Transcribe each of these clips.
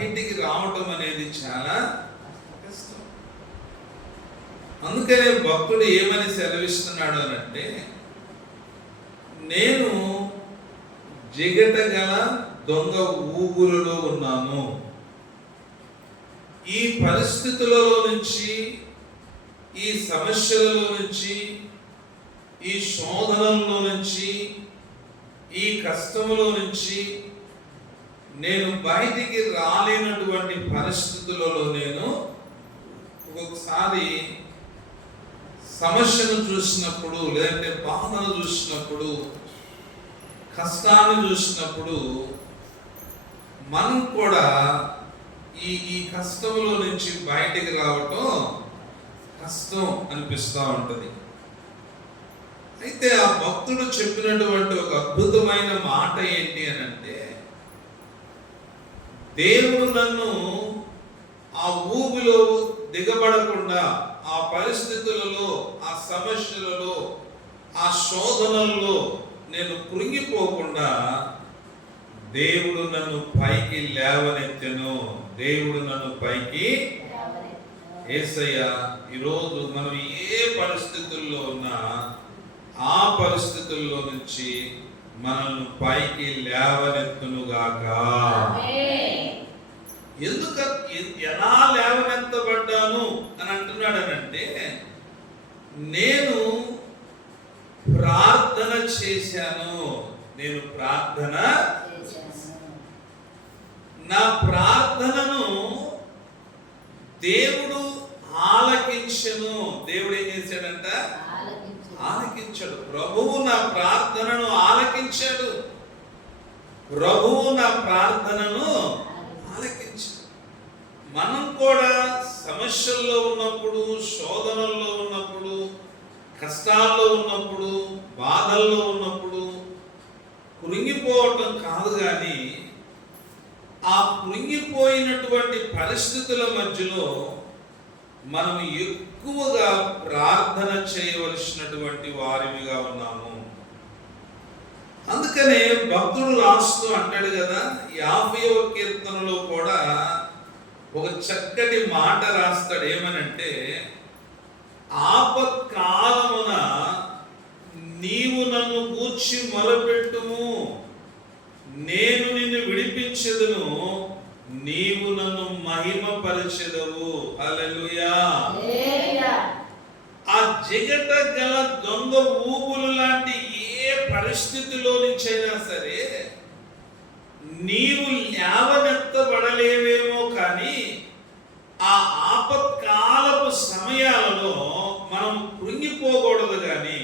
బయటికి రావటం అనేది చాలా కష్టం. అందుకనే భక్తుడు ఏమని సెలవిస్తున్నాడు అనంటే, నేను జిగట గల దొంగ ఊగులలో ఉన్నాను. ఈ పరిస్థితులలో నుంచి, ఈ సమస్యలలో నుంచి, ఈ శోధనలో నుంచి, ఈ కష్టములో నుంచి నేను బయటికి రాలేనటువంటి పరిస్థితులలో నేను ఒక్కొక్కసారి సమస్యను చూసినప్పుడు, లేదంటే బాధను చూసినప్పుడు, కష్టాన్ని చూసినప్పుడు మనం కూడా ఈ కష్టంలో నుంచి బయటికి రావటం కష్టం అనిపిస్తూ ఉంటుంది. అయితే ఆ భక్తుడు చెప్పినటువంటి ఒక అద్భుతమైన మాట ఏంటి అని అంటే, దేవుడు నన్ను ఆ ఊబిలో దిగబడకుండా, ఆ పరిస్థితులలో, ఆ సమస్యలలో, ఆ శోధనల్లో నేను కృంగిపోకుండా దేవుడు నన్ను పైకి లేవనెత్తెను. దేవుడు నన్ను పైకి యేసయ్య ఈరోజు మనం ఏ పరిస్థితుల్లో ఉన్నా ఆ పరిస్థితుల్లో నుంచి మనల్ని పైకి లేవనెత్తునుగాక. ఎందుకు ఎలా లేవనెత్తబడ్డాను అని అంటున్నాడనంటే, నేను ప్రార్థన చేశాను. నేను ప్రార్థన, నా ప్రార్థనను దేవుడు ఆలకించెను. దేవుడు ఏం చేశాడంట? ఆలకించాడు. ప్రభువు నా ప్రార్థనను ఆలకించాడు. ప్రభువు నా ప్రార్థనను ఆలకించాడు. మనం కూడా సమస్యల్లో ఉన్నప్పుడు, శోధనల్లో ఉన్నప్పుడు, కష్టాల్లో ఉన్నప్పుడు, బాధల్లో ఉన్నప్పుడు కృంగిపోవటం కాదు, కానీ ఆ కృంగిపోయినటువంటి పరిస్థితుల మధ్యలో మనం ఎక్కువగా ప్రార్థన చేయవలసినటువంటి వారిగా ఉన్నాము. అందుకనే భక్తుడు రాస్తూ అంటాడు కదా, 50వ కీర్తనలో కూడా ఒక చక్కటి మాట రాస్తాడు. ఏమనంటే, ఆపత్కాలమున నీవు నన్ను గూర్చి మొరపెట్టుము, నేను నిన్ను విడిపించెదను, నీవు నన్ను మహిమపరచెదవు. హల్లెలూయా. ఆ జిగట గల దొంగ ఊపులు లాంటి ఏ పరిస్థితిలో నుంచైనా సరే నీవు లేవనెత్తబడలేవేమో, కానీ ఆ ఆపత్కాలపు సమయాలలో మనం కృంగిపోకూడదు. కానీ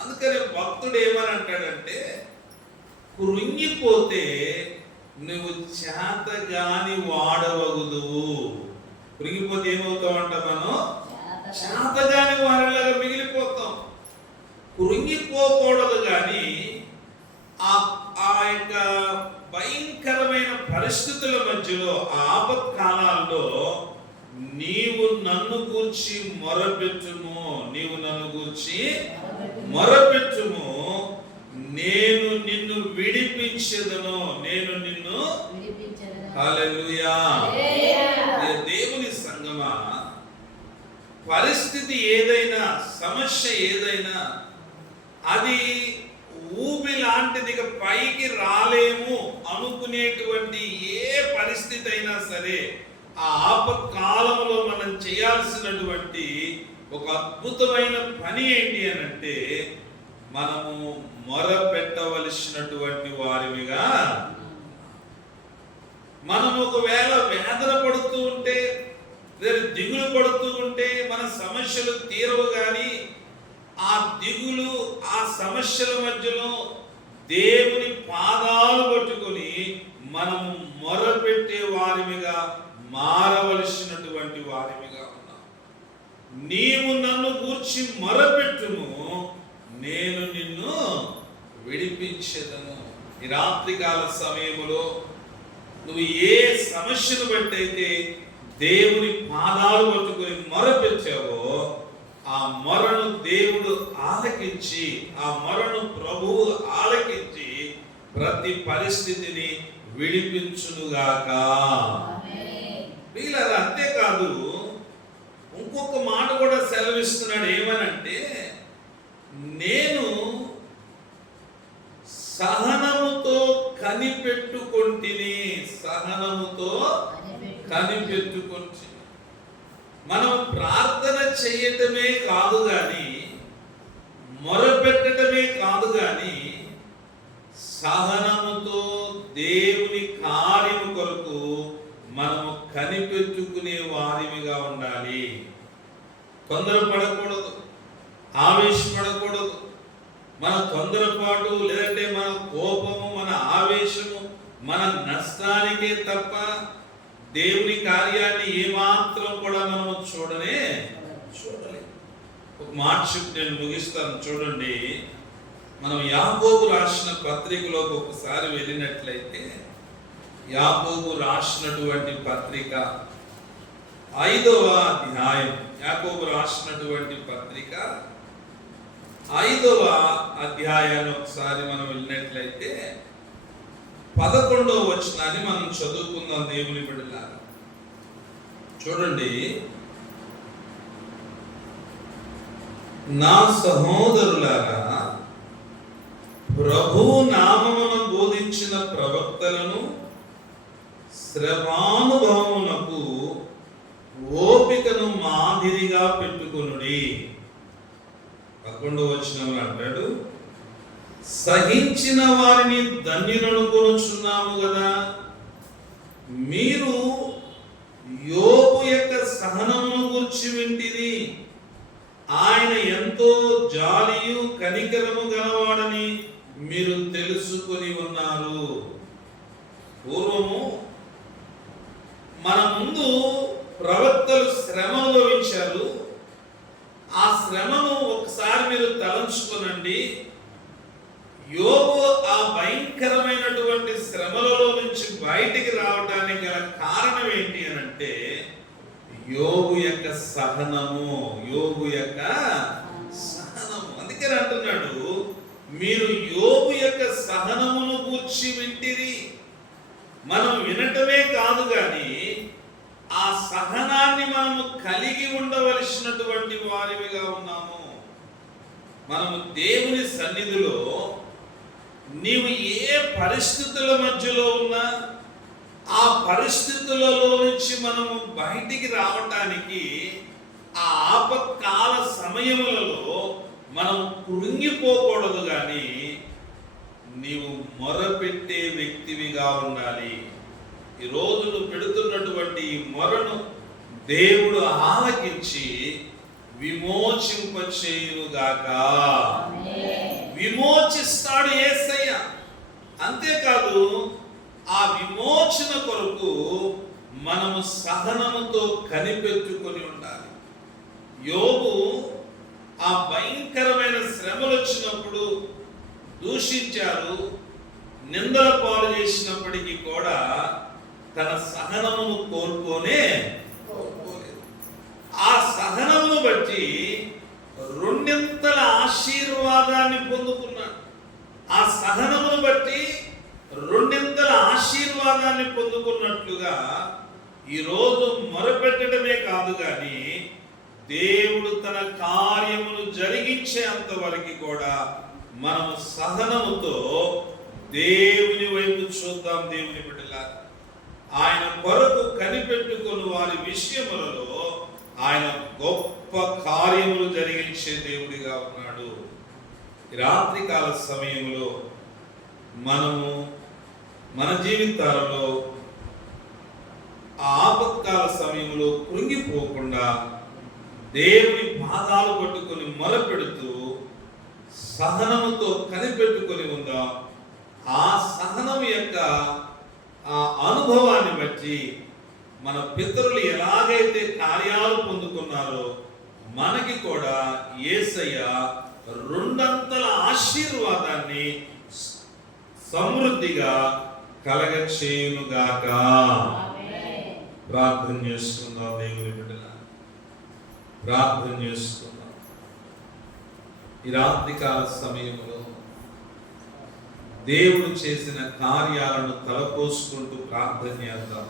అందుకనే భక్తుడు ఏమని అంటాడంటే, కృంగిపోతే నువ్వు చేతగాని వాడవగుదువు. కృంగిపోతే ఏమవుతావంట? మనం చేతగాని వారిలాగా మిగిలిపోతాం. కృంగిపోకూడదు, కానీ ఆ యొక్క భయంకరమైన పరిస్థితుల మధ్యలో, ఆ ఆపత్కాలాల్లో నీవు నన్ను గూర్చి మొరపెట్టుము, నీవు నన్ను గూర్చి మొరపెట్టుము, నేను నిన్ను విడిపించెదను, నేను నిన్ను. హల్లెలూయా. దేవుని సంగమా, పరిస్థితి ఏదైనా, సమస్య ఏదైనా, అది ఊబి లాంటిదిగా పైకి రాలేము అనుకునేటువంటి ఏ పరిస్థితి అయినా సరే, ఆ ఆపత్కాలంలో మనం చేయాల్సినటువంటి ఒక అద్భుతమైన పని ఏంటి అని అంటే, మనము మొర పెట్టవలసినటువంటి వారిగా. మనం ఒకవేళ వేదన పడుతూ ఉంటే, దిగులు పడుతూ ఉంటే, మన సమస్యలు తీరవు, కానీ ఆ దిగులు, ఆ సమస్యల మధ్యలో దేవుని పాదాలు పట్టుకొని మనము మొరపెట్టే వారిగా మారవలసినటువంటి వారిగా ఉన్నాం. నీవు నన్ను గూర్చి మొరపెట్టుము, నేను నిన్ను విడిపించెదను. ఈ రాత్రికాల సమయంలో నువ్వు ఏ సమస్యను బట్టి అయితే దేవుని పాదాలు పట్టుకొని మొరపెట్టావో, ఆ మొరను దేవుడు ఆలకించి, ఆ మొరను ప్రభువు ఆలకించి ప్రతి పరిస్థితిని విడిపించునుగాక. వీళ్ళది అంతేకాదు, ఇంకొక మాట కూడా సెలవిస్తున్నాడు. ఏమనంటే, నేను సహనముతో కనిపెట్టుకొంటిని. సహనముతో కనిపెట్టుకొంటిని. మనం ప్రార్థన చేయటమే కాదు గాని, మొరపెట్టడమే కాదు గాని, సహనముతో దేవుని కార్యము కొరకు మనము కనిపెట్టుకునే వారిగా ఉండాలి. తొందరపడకూడదు, ఆవేశపడకూడదు. మన తొందరపాటు లేదంటే మన కోపము, మన ఆవేశము మన నష్టానికే తప్ప దేవుని కార్యాన్ని ఏమాత్రం కూడా మనము చూడలేదు. ఒక మాట చెప్పి నేను ముగిస్తాను. చూడండి, మనం యాకోబు రాసిన పత్రికలోకి ఒకసారి వెళ్ళినట్లయితే, యాకోబు రాసినటువంటి పత్రిక 5వ అధ్యాయం, యాకోబు రాసినటువంటి పత్రిక 5వ అధ్యాయాన్ని ఒకసారి మనం వెళ్ళినట్లయితే 11వ వచనాన్ని మనం చదువుకుందాం దేవుని బిడ్డలారా. చూడండి, నా సహోదరులారా, ప్రభువు నామమును బోధించిన ప్రవక్తలను శ్రమానుభవమునకు ఓపికను మాదిరిగా పెట్టుకొనుడి. 11వ వచనంలో అంటాడు, సహించిన వారిని ధన్యులను కొనుచున్నాము కదా. మీరు యోబు యొక్క సహనమును గురించి వింటిరి. ఆయన ఎంతో జాలియు కనికరము గలవాడని మీరు తెలుసుకొని ఉన్నారు. పూర్వము మన ముందు ప్రవక్తలు శ్రమ అనుభవించారు. ఆ శ్రమను ఒకసారి మీరు తలంచుకోనండి. యోబు ఆ భయంకరమైనటువంటి శ్రమలలో నుంచి బయటికి రావడానికి గల కారణం ఏంటి అని అంటే, యోబు యొక్క సహనము. యోబు యొక్క సహనము. అందుకని అంటున్నాడు, మీరు యోబు యొక్క సహనమును గూర్చి వింటిరి. మనం వినటమే కాదు గాని, ఆ సహనాన్ని మనము కలిగి ఉండవలసినటువంటి వారిగా ఉన్నాము. మనము దేవుని సన్నిధిలో నీవు ఏ పరిస్థితుల మధ్యలో ఉన్నా, ఆ పరిస్థితులలో నుంచి మనము బయటికి రావటానికి ఆ ఆపత్కాల సమయములలో మనం కృంగిపోకూడదు కానీ, నీవు మొరపెట్టే వ్యక్తివిగా ఉండాలి. ఈ రోజు నువ్వు పెడుతున్నటువంటి ఈ మొరను దేవుడు ఆలకించి విమోచింపచేయునుగాక. విమోచిస్తాడు యేసయ్య. అంతేకాదు, ఆ విమోచన కొరకు మనము సహనముతో కనిపెట్టుకొని ఉండాలి. యోబు ఆ భయంకరమైన శ్రమలు వచ్చినప్పుడు దూషించారు, నిందల పాలు చేసినప్పటికీ కూడా తన సహనమును కోల్పోలేదు. ఆ సహనమును బట్టి రెండింతల ఆశీర్వాదాన్ని పొందుకున్నాడు. ఆ సహనమును బట్టి రెండింతల ఆశీర్వాదాన్ని పొందుకున్నట్లుగా ఈరోజు మొరపెట్టడమే కాదు కానీ, దేవుడు తన కార్యమును జరిగించే అంతవరకు కూడా మనము సహనముతో దేవుని వైపు చూద్దాం. దేవుని బిడ్డలారా, ఆయన కొరకు కనిపెట్టుకుని వారి విషయములలో ఆయన గొప్ప కార్యములు జరిగించే దేవుడిగా ఉన్నాడు. ఈ రాత్రికాల సమయంలో మనము మన జీవితాలలో ఆ ఆపత్కాల సమయంలో కృంగిపోకుండా దేవుని పాదాలు పట్టుకొని మొరపెడుతూ సహనముతో కనిపెట్టుకొని ఉందాం. ఆ సహనం యొక్క ఆ అనుభవాన్ని బట్టి మన పితరులు ఎలాగైతే కార్యాలు పొందుకున్నారో మనకి కూడా యేసయ్య రెండంతల ఆశీర్వాదాన్ని సమృద్ధిగా కలగచేయునుగాక. ప్రార్థన చేసుకుందాం. దేవుని బిడ్డలారా, ప్రార్థన చేసుకుందాం. ఈ రాత్రికాల సమయంలో దేవుడు చేసిన కార్యాలను తలపోసుకుంటూ ప్రార్థన చేద్దాం.